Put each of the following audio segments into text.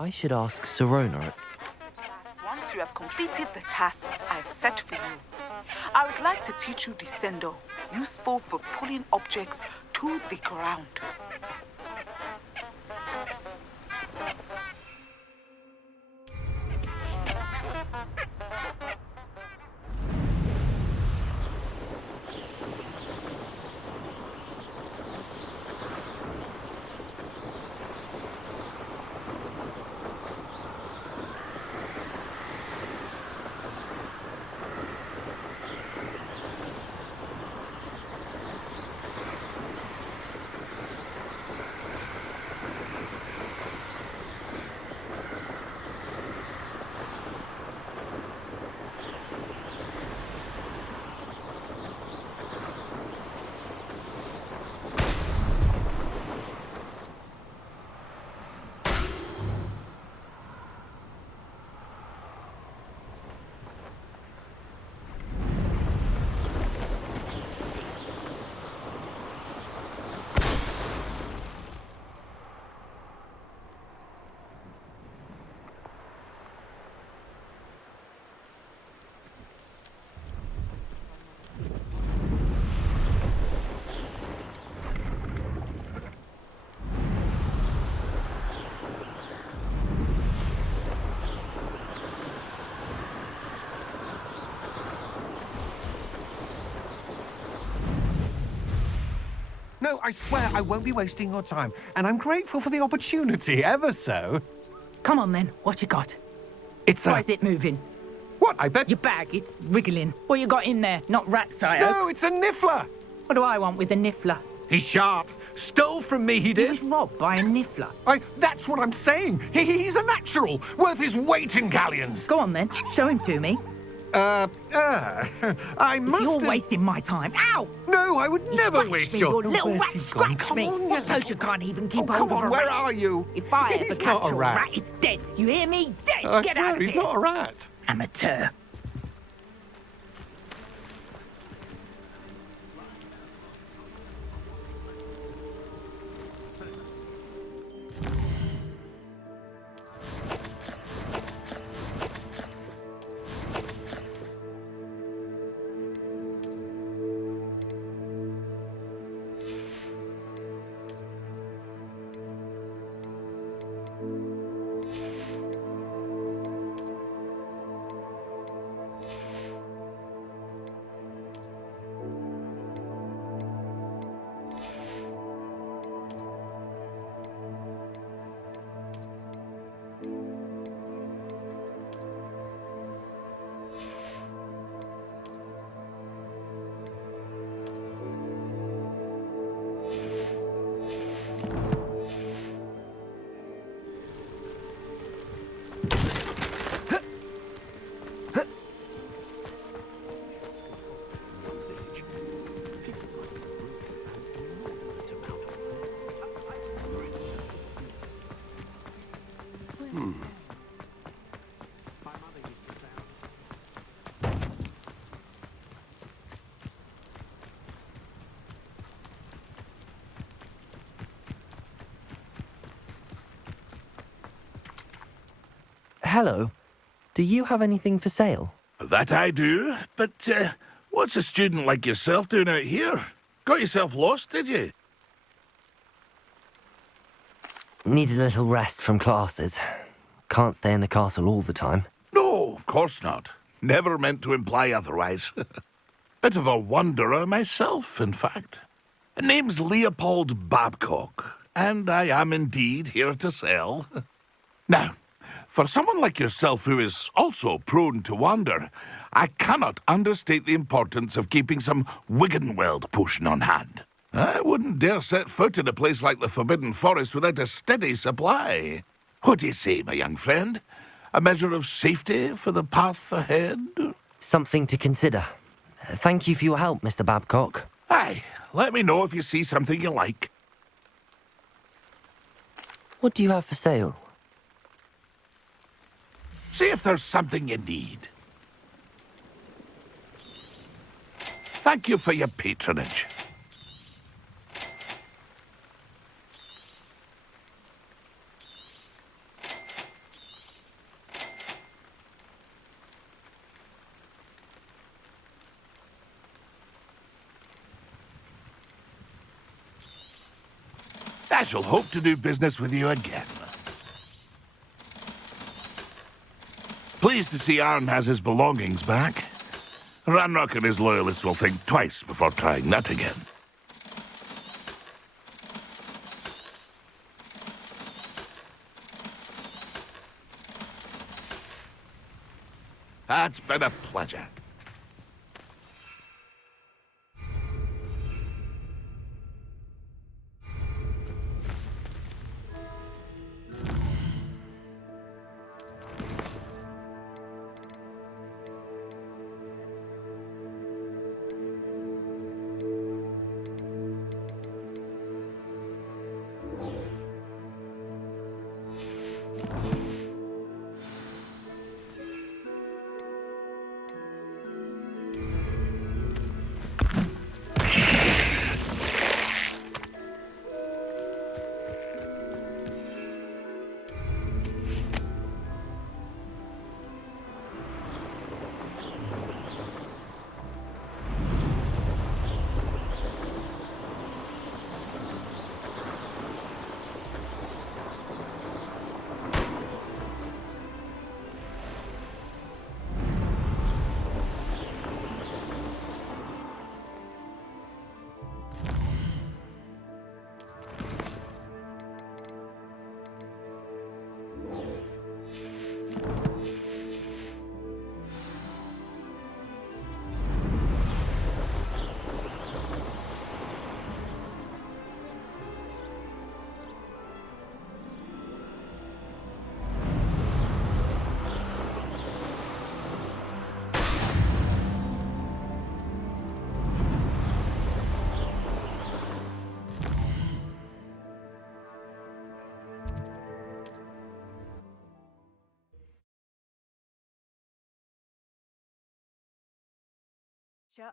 I should ask Serona. Once you have completed the tasks I've set for you, I would like to teach you Diffindo, useful for pulling objects to the ground. No, I swear I won't be wasting your time, and I'm grateful for the opportunity, ever so. Come on then, what you got? It's Why is it moving? What, I bet... Your bag, it's wriggling. What you got in there? Not rat sire. No, it's a Niffler! What do I want with a Niffler? He's sharp. Stole from me, he He did. was robbed by a Niffler. That's what I'm saying. He's a natural, worth his weight in galleons. Go on then, show him to me. I must You're have... wasting my time. Ow! No, I would never Scratch waste me, your... you little Where's rat, he gone? scratch Come me. on, What you poacher can't even keep Oh, hold come of on, a where rat? are you? If I He's ever not catch a a rat. rat, it's dead. You hear me? Dead. I Get swear, out of he's here. not a rat. Amateur. Hello. Do you have anything for sale? That I do, but what's a student like yourself doing out here? Got yourself lost, did you? Need a little rest from classes. Can't stay in the castle all the time. No, of course not. Never meant to imply otherwise. Bit of a wanderer myself, in fact. Name's Leopold Babcock, and I am indeed here to sell. Now, for someone like yourself who is also prone to wander, I cannot understate the importance of keeping some Wiggenweld potion on hand. I wouldn't dare set foot in a place like the Forbidden Forest without a steady supply. What do you say, my young friend? A measure of safety for the path ahead? Something to consider. Thank you for your help, Mr. Babcock. Aye, let me know if you see something you like. What do you have for sale? See if there's something you need. Thank you for your patronage. I shall hope to do business with you again. Pleased to see Arn has his belongings back. Ranrock and his loyalists will think twice before trying that again. It's been a pleasure.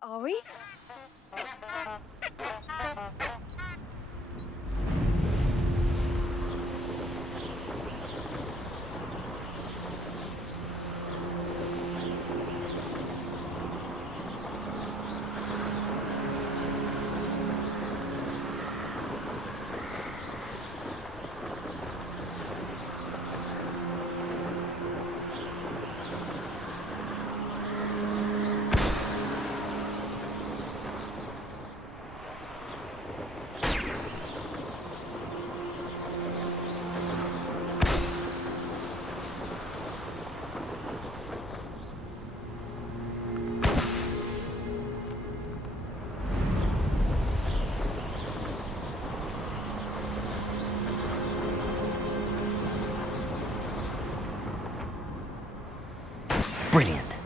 Are we? Brilliant.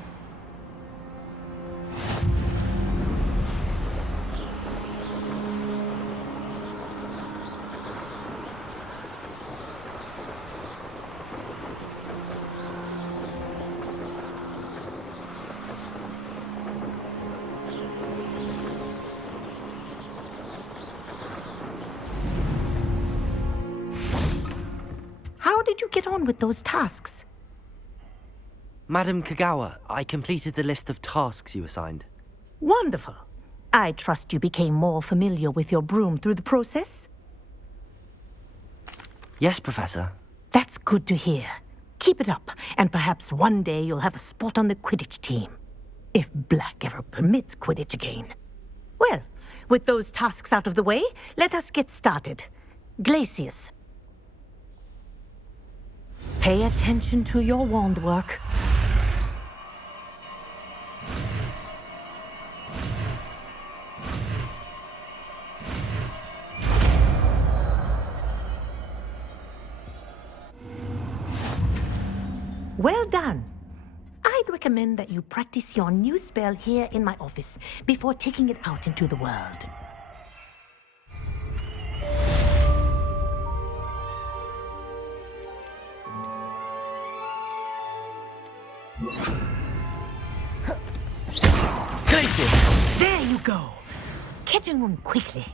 How did you get on with those tasks? Madam Kagawa, I completed the list of tasks you assigned. Wonderful. I trust you became more familiar with your broom through the process? Yes, Professor. That's good to hear. Keep it up, and perhaps one day you'll have a spot on the Quidditch team. If Black ever permits Quidditch again. Well, with those tasks out of the way, let us get started. Glacius. Pay attention to your wand work. Well done. I'd recommend that you practice your new spell here in my office before taking it out into the world. Glacius! There you go. Catching on quickly.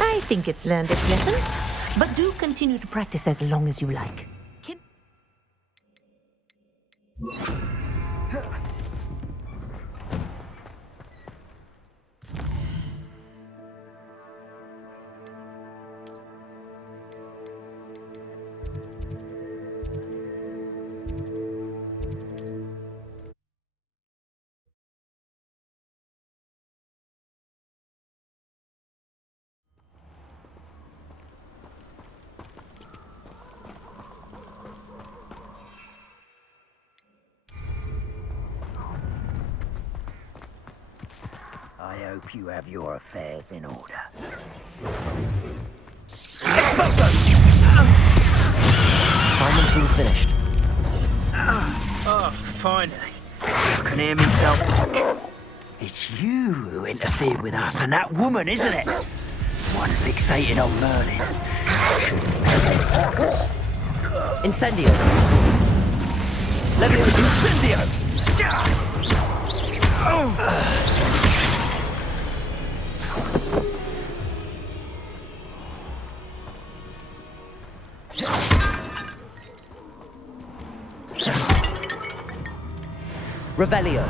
I think it's learned its lesson, but do continue to practice as long as you like. I hope you have your affairs in order. Assignment's all finished. Oh, finally. I can hear myself think. It's you who interfered with us and that woman, isn't it? One fixated on Merlin. Incendio. Leviosa. Incendio! Revelio.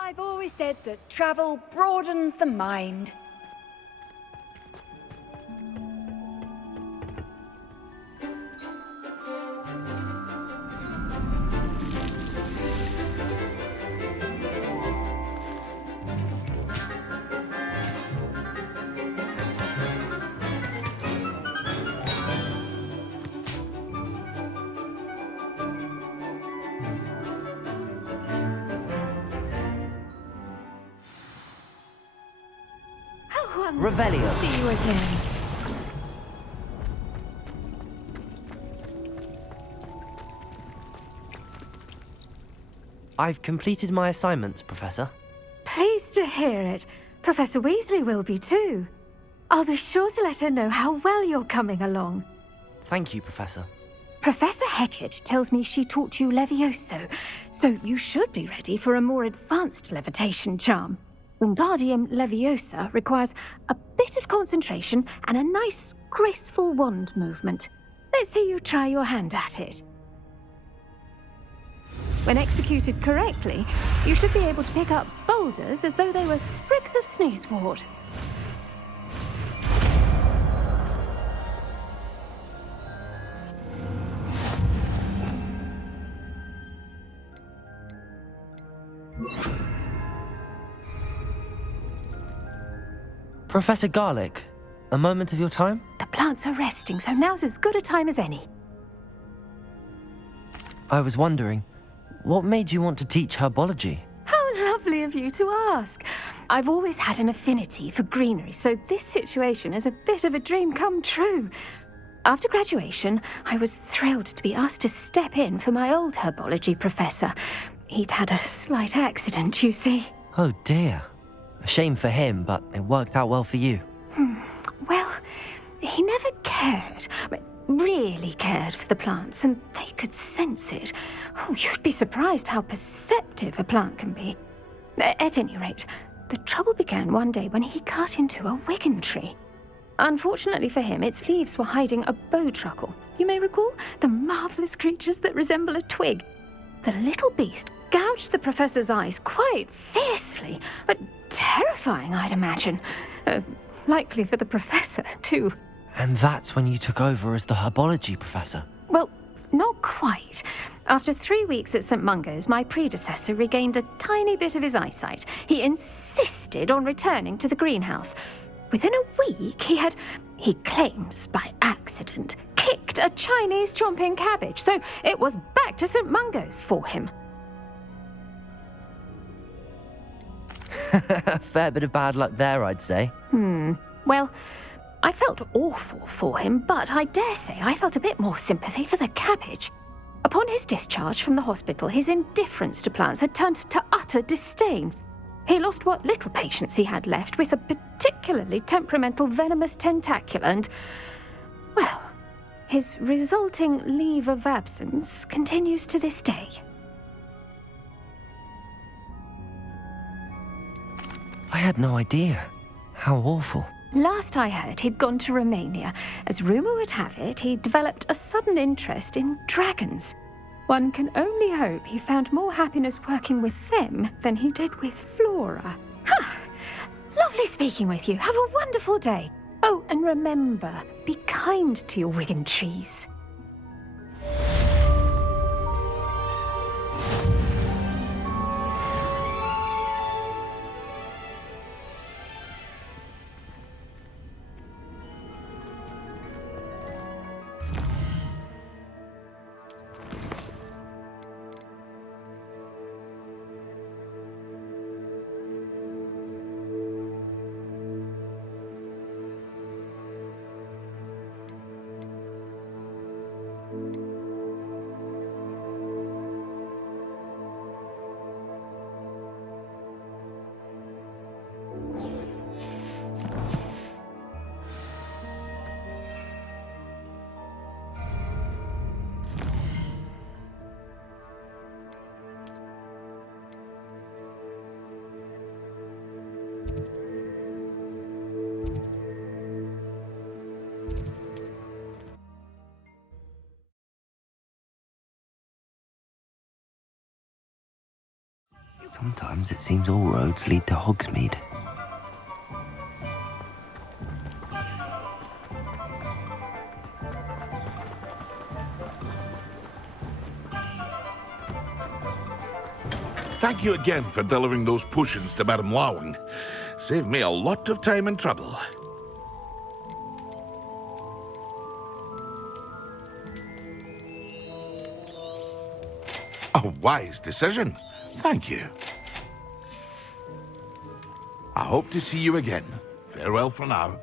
I've always said that travel broadens the mind. Revelio. See you again. I've completed my assignments, Professor. Pleased to hear it. Professor Weasley will be too. I'll be sure to let her know how well you're coming along. Thank you, Professor. Professor Hecat tells me she taught you Levioso, so you should be ready for a more advanced levitation charm. Wingardium leviosa requires a bit of concentration and a nice, graceful wand movement. Let's see you try your hand at it. When executed correctly, you should be able to pick up boulders as though they were sprigs of sneezewort. Professor Garlick, a moment of your time? The plants are resting, so now's as good a time as any. I was wondering, what made you want to teach herbology? How lovely of you to ask. I've always had an affinity for greenery, so this situation is a bit of a dream come true. After graduation, I was thrilled to be asked to step in for my old herbology professor. He'd had a slight accident, you see. Oh dear. A shame for him, but it worked out well for you. Well, he never really cared for the plants, and they could sense it. Oh, you'd be surprised how perceptive a plant can be. At any rate, the trouble began one day when he cut into a wigan tree. Unfortunately for him, its leaves were hiding a bowtruckle. You may recall the marvellous creatures that resemble a twig. The little beast gouged the professor's eyes quite fiercely, but terrifying, I'd imagine. Likely for the professor, too. And that's when you took over as the herbology professor? Well, not quite. After 3 weeks at St. Mungo's, my predecessor regained a tiny bit of his eyesight. He insisted on returning to the greenhouse. Within a week, he claims by accident, kicked a Chinese chomping cabbage, so it was back to St. Mungo's for him. A fair bit of bad luck there, I'd say. Well, I felt awful for him, but I dare say I felt a bit more sympathy for the cabbage. Upon his discharge from the hospital, his indifference to plants had turned to utter disdain. He lost what little patience he had left with a particularly temperamental venomous tentacula and, well, his resulting leave of absence continues to this day. I had no idea. How awful. Last I heard, he'd gone to Romania. As rumour would have it, he'd developed a sudden interest in dragons. One can only hope he found more happiness working with them than he did with Flora. Ha! Lovely speaking with you. Have a wonderful day. Oh, and remember, be kind to your Wigan trees. Sometimes it seems all roads lead to Hogsmeade. Thank you again for delivering those potions to Madame Lowing. Saved me a lot of time and trouble. A wise decision. Thank you. I hope to see you again. Farewell for now.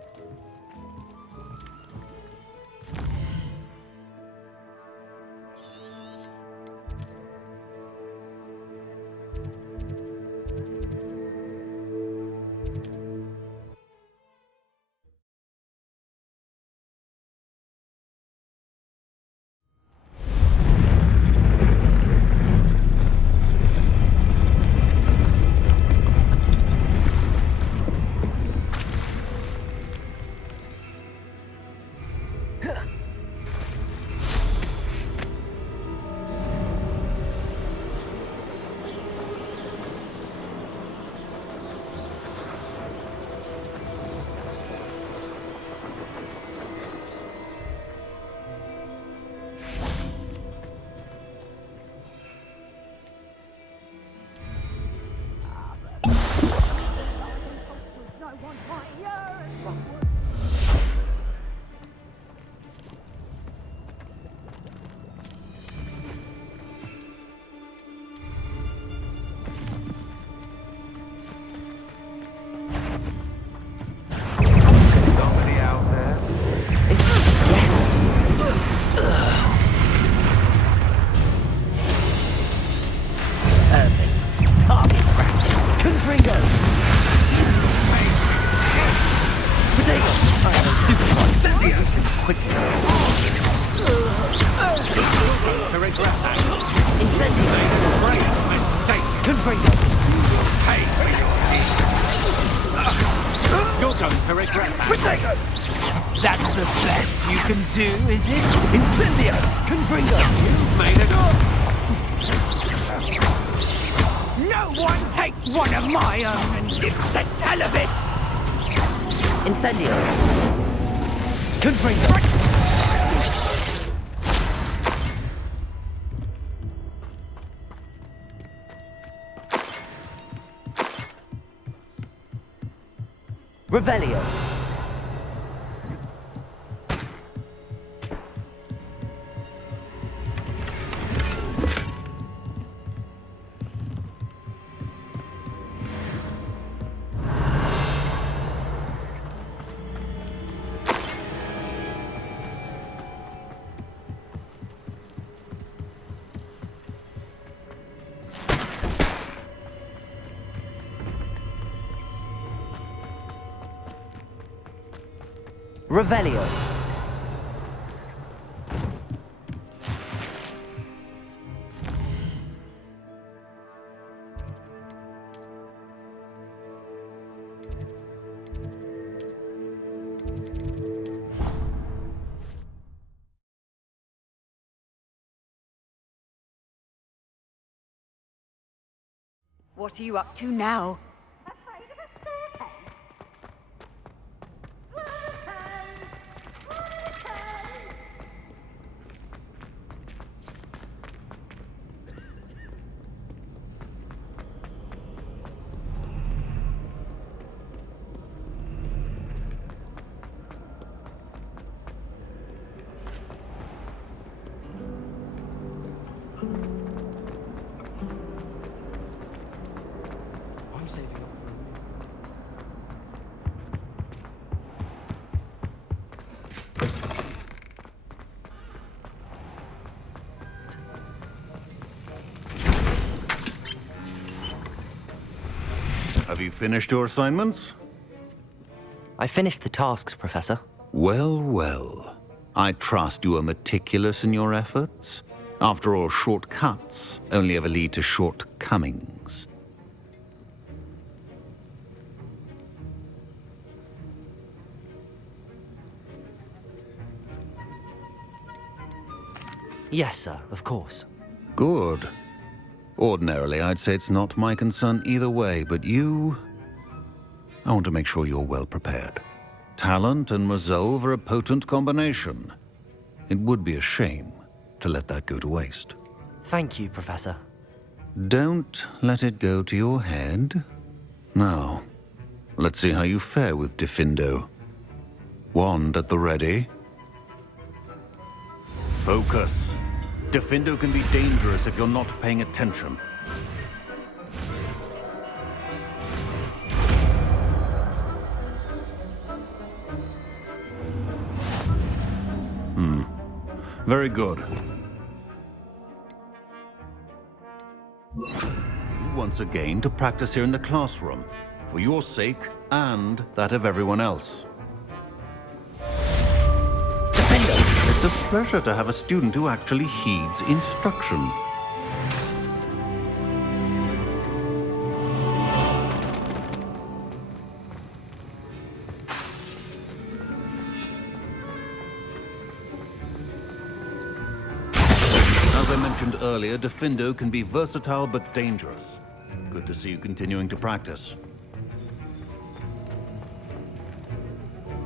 That's the best you can do, is it? Incendio! Confringo! You've made it up! No one takes one of my own and lives to tell of it! Incendio! Confringo! Revelio! Revelio. What are you up to now? I'm saving up. Have you finished your assignments? I finished the tasks, Professor. Well, well. I trust you are meticulous in your efforts. After all, shortcuts only ever lead to shortcomings. Yes, sir, of course. Good. Ordinarily, I'd say it's not my concern either way, but you... I want to make sure you're well prepared. Talent and resolve are a potent combination. It would be a shame to let that go to waste. Thank you, Professor. Don't let it go to your head. Now, let's see how you fare with Diffindo. Wand at the ready. Focus. Diffindo can be dangerous if you're not paying attention. Very good. Once again to practice here in the classroom, for your sake and that of everyone else. It's a pleasure to have a student who actually heeds instruction. As I mentioned earlier, Diffindo can be versatile but dangerous. Good to see you continuing to practice.